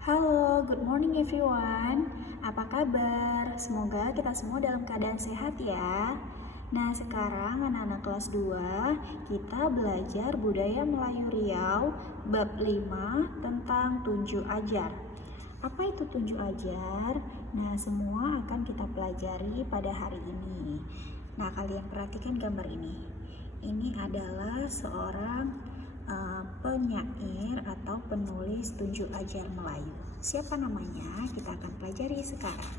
Halo, good morning everyone. Apa kabar? Semoga kita semua dalam keadaan sehat ya. Nah, sekarang anak-anak kelas 2, kita belajar budaya Melayu Riau bab 5 tentang tunjuk ajar. Apa itu tunjuk ajar? Nah, semua akan kita pelajari pada hari ini. Nah, kalian perhatikan gambar ini. Ini adalah seorang penyair atau penulis tunjuk ajar Melayu. Siapa namanya? Kita akan pelajari sekarang.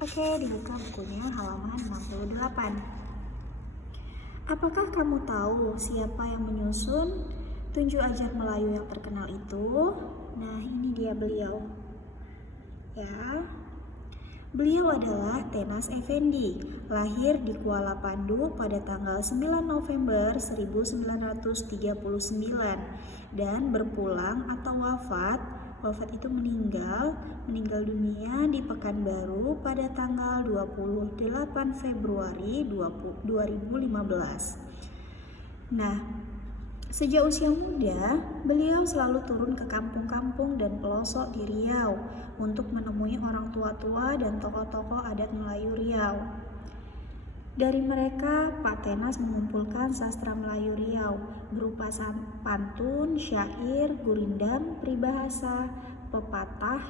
Oke, dibuka bukunya halaman 68. Apakah kamu tahu siapa yang menyusun tunjuk ajar Melayu yang terkenal itu? Nah, ini dia beliau. Ya. Beliau adalah Tenas Effendi, lahir di Kuala Pandu pada tanggal 9 November 1939 dan berpulang atau wafat itu meninggal dunia di Pekanbaru pada tanggal 28 Februari 2015. Nah, sejak usia muda, beliau selalu turun ke kampung-kampung dan pelosok di Riau untuk menemui orang tua-tua dan tokoh-tokoh adat Melayu Riau. Dari mereka, Pak Tenas mengumpulkan sastra Melayu Riau berupa pantun, syair, gurindam, peribahasa, pepatah,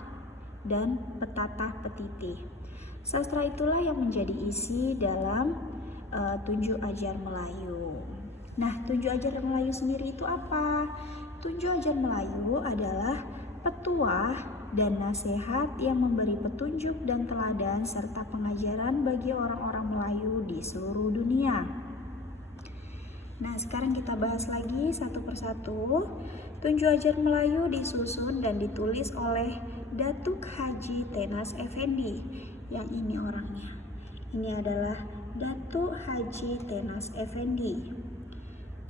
dan petatah petitih. Sastra itulah yang menjadi isi dalam tunjuk ajar Melayu. Nah, tunjuk ajar Melayu sendiri itu apa? Tunjuk ajar Melayu adalah petuah dan nasihat yang memberi petunjuk dan teladan serta pengajaran bagi orang-orang Melayu di seluruh dunia. Nah, sekarang kita bahas lagi satu persatu. Tunjuk ajar Melayu disusun dan ditulis oleh Datuk Haji Tenas Effendi. Yang ini orangnya. Ini adalah Datuk Haji Tenas Effendi.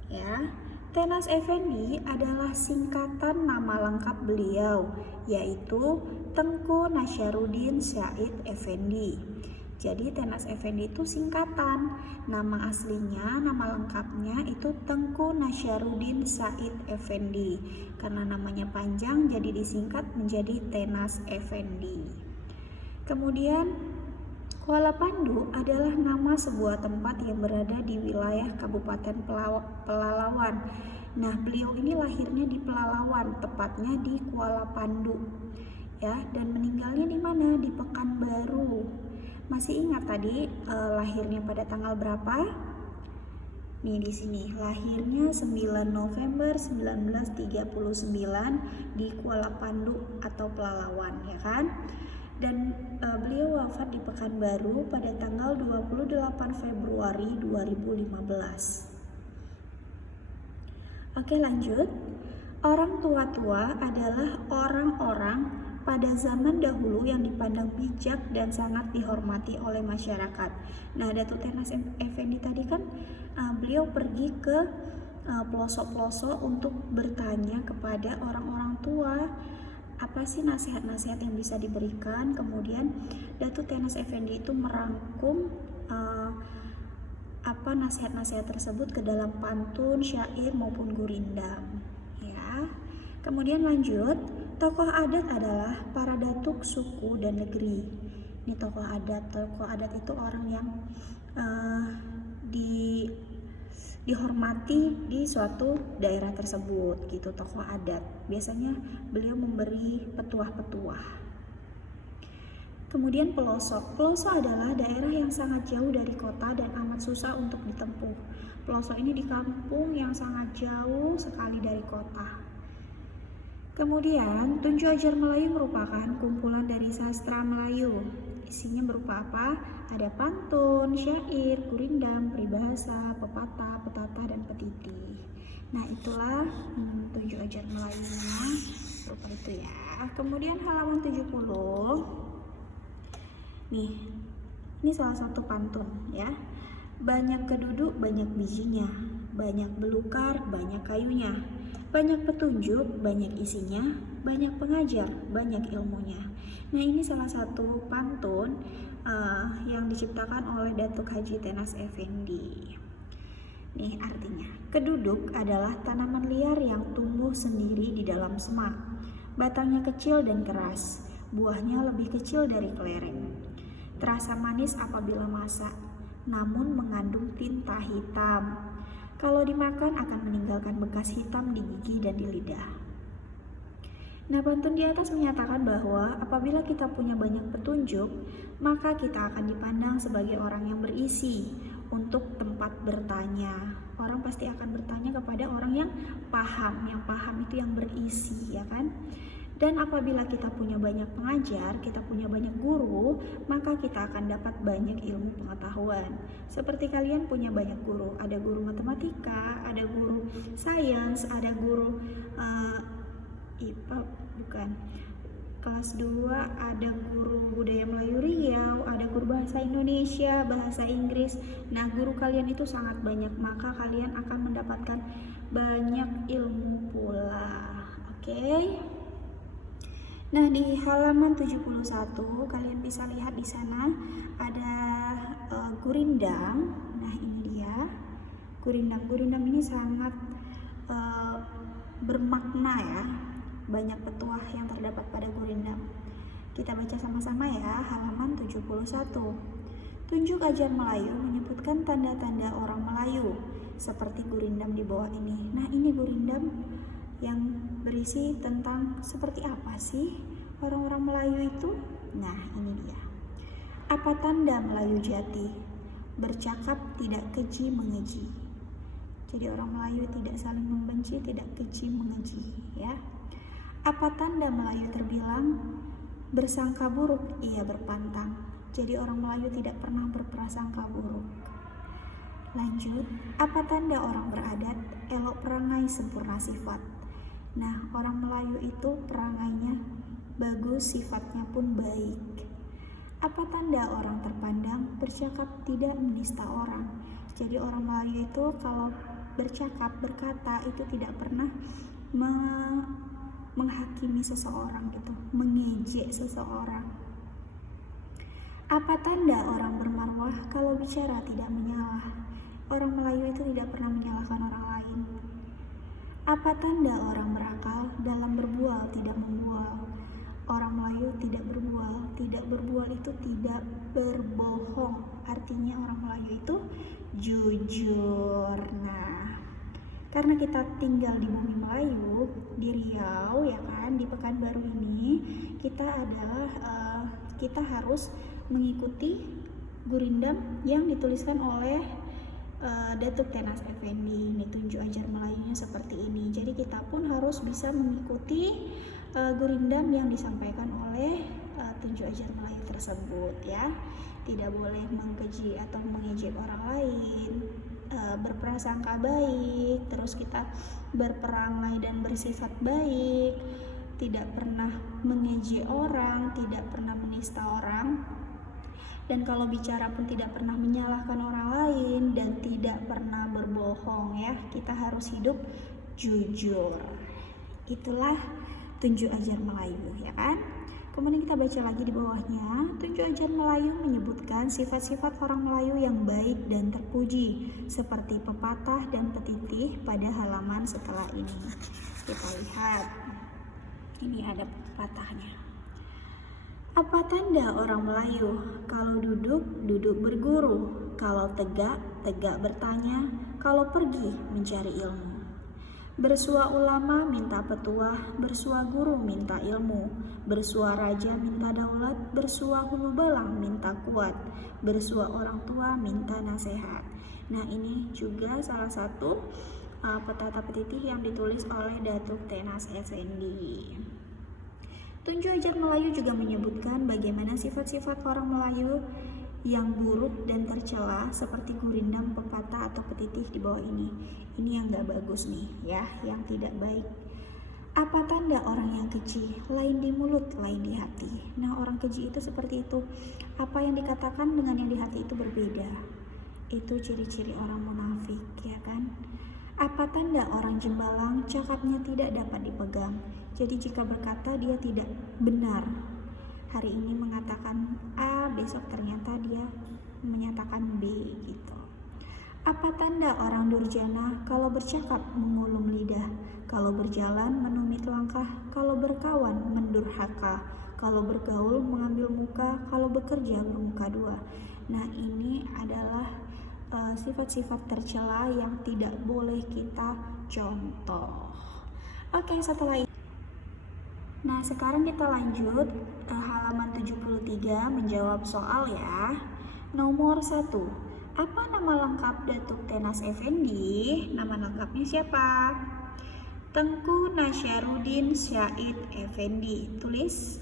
Ya, Tenas Effendi adalah singkatan nama lengkap beliau, yaitu Tengku Nasyarudin Said Effendi. Jadi Tenas Effendi itu singkatan, nama aslinya, nama lengkapnya itu Tengku Nasyarudin Said Effendi. Karena namanya panjang jadi disingkat menjadi Tenas Effendi. Kemudian Kuala Pandu adalah nama sebuah tempat yang berada di wilayah Kabupaten Pelalawan. Nah, beliau ini lahirnya di Pelalawan, tepatnya di Kuala Pandu. Ya, dan meninggalnya di mana? Di Pekanbaru. Masih ingat tadi lahirnya pada tanggal berapa? Nih di sini, lahirnya 9 November 1939 di Kuala Pandu atau Pelalawan, ya kan? Dan beliau wafat di Pekanbaru pada tanggal 28 Februari 2015. Oke, lanjut. Orang tua-tua adalah orang-orang pada zaman dahulu yang dipandang bijak dan sangat dihormati oleh masyarakat. Nah, Datuk Tenas Effendi tadi kan beliau pergi ke pelosok-pelosok untuk bertanya kepada orang-orang tua apa sih nasihat-nasihat yang bisa diberikan. Kemudian Datuk Tenas Effendi itu merangkum nasihat-nasihat tersebut ke dalam pantun, syair maupun gurindam. Ya. Kemudian lanjut, tokoh adat adalah para datuk suku dan negeri. Ini tokoh adat itu orang yang dihormati di suatu daerah tersebut gitu, tokoh adat. Biasanya beliau memberi petuah-petuah. Kemudian pelosok. Pelosok adalah daerah yang sangat jauh dari kota dan amat susah untuk ditempuh. Pelosok ini di kampung yang sangat jauh sekali dari kota. Kemudian, tunjuk ajar Melayu merupakan kumpulan dari sastra Melayu. Isinya berupa apa? Ada pantun, syair, gurindam, peribahasa, pepatah, petatah, dan petitih. Nah, itulah tunjuk ajar Melayunya berupa itu ya. Kemudian halaman 70. Nih, ini salah satu pantun ya. Banyak keduduk, banyak bijinya. Banyak belukar, banyak kayunya. Banyak petunjuk, banyak isinya. Banyak pengajar, banyak ilmunya. Nah, ini salah satu pantun yang diciptakan oleh Datuk Haji Tenas Effendi. Nih artinya, keduduk adalah tanaman liar yang tumbuh sendiri di dalam semak. Batangnya kecil dan keras, buahnya lebih kecil dari kelereng. Terasa manis apabila masak, namun mengandung tinta hitam. Kalau dimakan akan meninggalkan bekas hitam di gigi dan di lidah. Nah, pantun di atas menyatakan bahwa apabila kita punya banyak petunjuk, maka kita akan dipandang sebagai orang yang berisi untuk tempat bertanya. Orang pasti akan bertanya kepada orang yang paham itu yang berisi, ya kan? Dan apabila kita punya banyak pengajar, kita punya banyak guru, maka kita akan dapat banyak ilmu pengetahuan. Seperti kalian punya banyak guru, ada guru matematika, ada guru sains, ada guru IPA kelas 2, ada guru budaya Melayu Riau, ada guru bahasa Indonesia, bahasa Inggris. Nah, guru kalian itu sangat banyak, maka kalian akan mendapatkan banyak ilmu pula. Oke. Nah, di halaman 71 kalian bisa lihat di sana ada gurindam. Nah, ini dia. Gurindam ini sangat bermakna ya. Banyak petuah yang terdapat pada gurindam. Kita baca sama-sama ya, halaman 71. Tunjuk ajar Melayu menyebutkan tanda-tanda orang Melayu seperti gurindam di bawah ini. Nah, ini gurindam yang berisi tentang seperti apa sih orang-orang Melayu itu? Nah, ini dia. Apa tanda Melayu jati? Bercakap tidak keji mengeji. Jadi orang Melayu tidak saling membenci, tidak keji mengeji, ya. Apa tanda Melayu terbilang? Bersangka buruk ia berpantang. Jadi orang Melayu tidak pernah berprasangka buruk. Lanjut, apa tanda orang beradat? Elok perangai sempurna sifat. Nah, orang Melayu itu perangainya bagus, sifatnya pun baik. Apa tanda orang terpandang? Bercakap tidak menista orang. Jadi orang Melayu itu kalau bercakap, berkata itu tidak pernah menghakimi seseorang gitu, mengejek seseorang. Apa tanda orang bermarwah? Kalau bicara tidak menyalah. Orang Melayu itu tidak pernah menyalahkan orang lain. Apa tanda orang berakal? Dalam berbual tidak membual. Orang Melayu tidak berbual. Tidak berbual itu tidak berbohong. Artinya orang Melayu itu jujur. Nah, karena kita tinggal di bumi Melayu, di Riau ya kan, di Pekanbaru ini, kita harus mengikuti gurindam yang dituliskan oleh Datuk Tenas Effendi. Ini tunjuk ajar Melayunya seperti ini. Jadi kita pun harus bisa mengikuti gurindam yang disampaikan oleh tunjuk ajar Melayu tersebut ya. Tidak boleh mengkeji atau mengejek orang lain, berprasangka baik, terus kita berperangai dan bersifat baik, tidak pernah mengejek orang, tidak pernah menista orang, dan kalau bicara pun tidak pernah menyalahkan orang lain dan tidak pernah berbohong ya. Kita harus hidup jujur. Itulah tunjuk ajar Melayu ya kan. Kemudian kita baca lagi di bawahnya, tunjuk ajar Melayu menyebutkan sifat-sifat orang Melayu yang baik dan terpuji, seperti pepatah dan petitih pada halaman setelah ini. Kita lihat, ini ada pepatahnya. Apa tanda orang Melayu? Kalau duduk, duduk berguru. Kalau tegak, tegak bertanya. Kalau pergi, mencari ilmu. Bersua ulama minta petuah, bersua guru minta ilmu, bersua raja minta daulat, bersua hulu balang minta kuat, bersua orang tua minta nasihat. Nah, ini juga salah satu pepatah petitih yang ditulis oleh Datuk Tenas Effendi. Tunjuk ajar Melayu juga menyebutkan bagaimana sifat-sifat orang Melayu yang buruk dan tercela seperti gurindam, pepatah atau petitih di bawah ini. Ini yang gak bagus nih ya, yang tidak baik. Apa tanda orang yang keji? Lain di mulut, lain di hati. Nah, orang keji itu seperti itu. Apa yang dikatakan dengan yang di hati itu berbeda. Itu ciri-ciri orang munafik ya kan. Apa tanda orang jembalang? Cakapnya tidak dapat dipegang. Jadi jika berkata dia tidak benar. Hari ini mengatakan A, besok ternyata dia menyatakan B gitu. Apa tanda orang durjana? Kalau bercakap mengulum lidah, kalau berjalan menumit langkah, kalau berkawan mendurhaka, kalau bergaul mengambil muka, kalau bekerja bermuka dua. Nah, ini adalah sifat-sifat tercela yang tidak boleh kita contoh. Oke, setelah itu. Nah, sekarang kita lanjut halaman 73 menjawab soal ya. Nomor 1. Apa nama lengkap Datuk Tenas Effendi? Nama lengkapnya siapa? Tengku Nasyarudin Said Effendi. Tulis.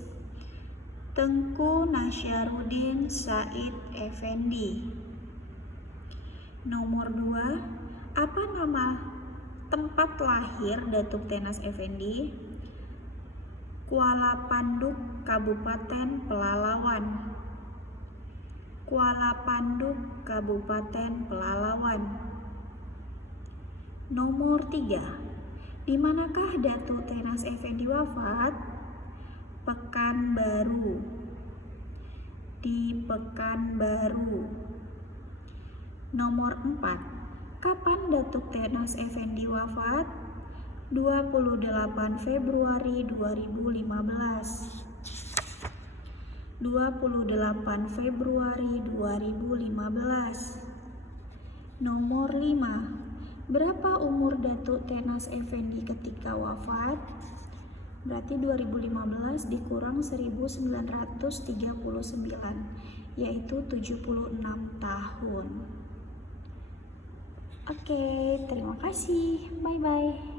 Tengku Nasyarudin Said Effendi. Nomor 2. Apa nama tempat lahir Datuk Tenas Effendi? Kuala Panduk, Kabupaten Pelalawan. Kuala Panduk, Kabupaten Pelalawan. Nomor 3. Di manakah Datuk Tenas Effendi wafat? Pekanbaru. Di Pekanbaru. Nomor 4. Kapan Datuk Tenas Effendi wafat? 28 Februari 2015. 28 Februari 2015. Nomor 5. Berapa umur Datuk Tenas Effendi ketika wafat? Berarti 2015 dikurang 1939, yaitu 76 tahun. Oke, terima kasih. Bye-bye.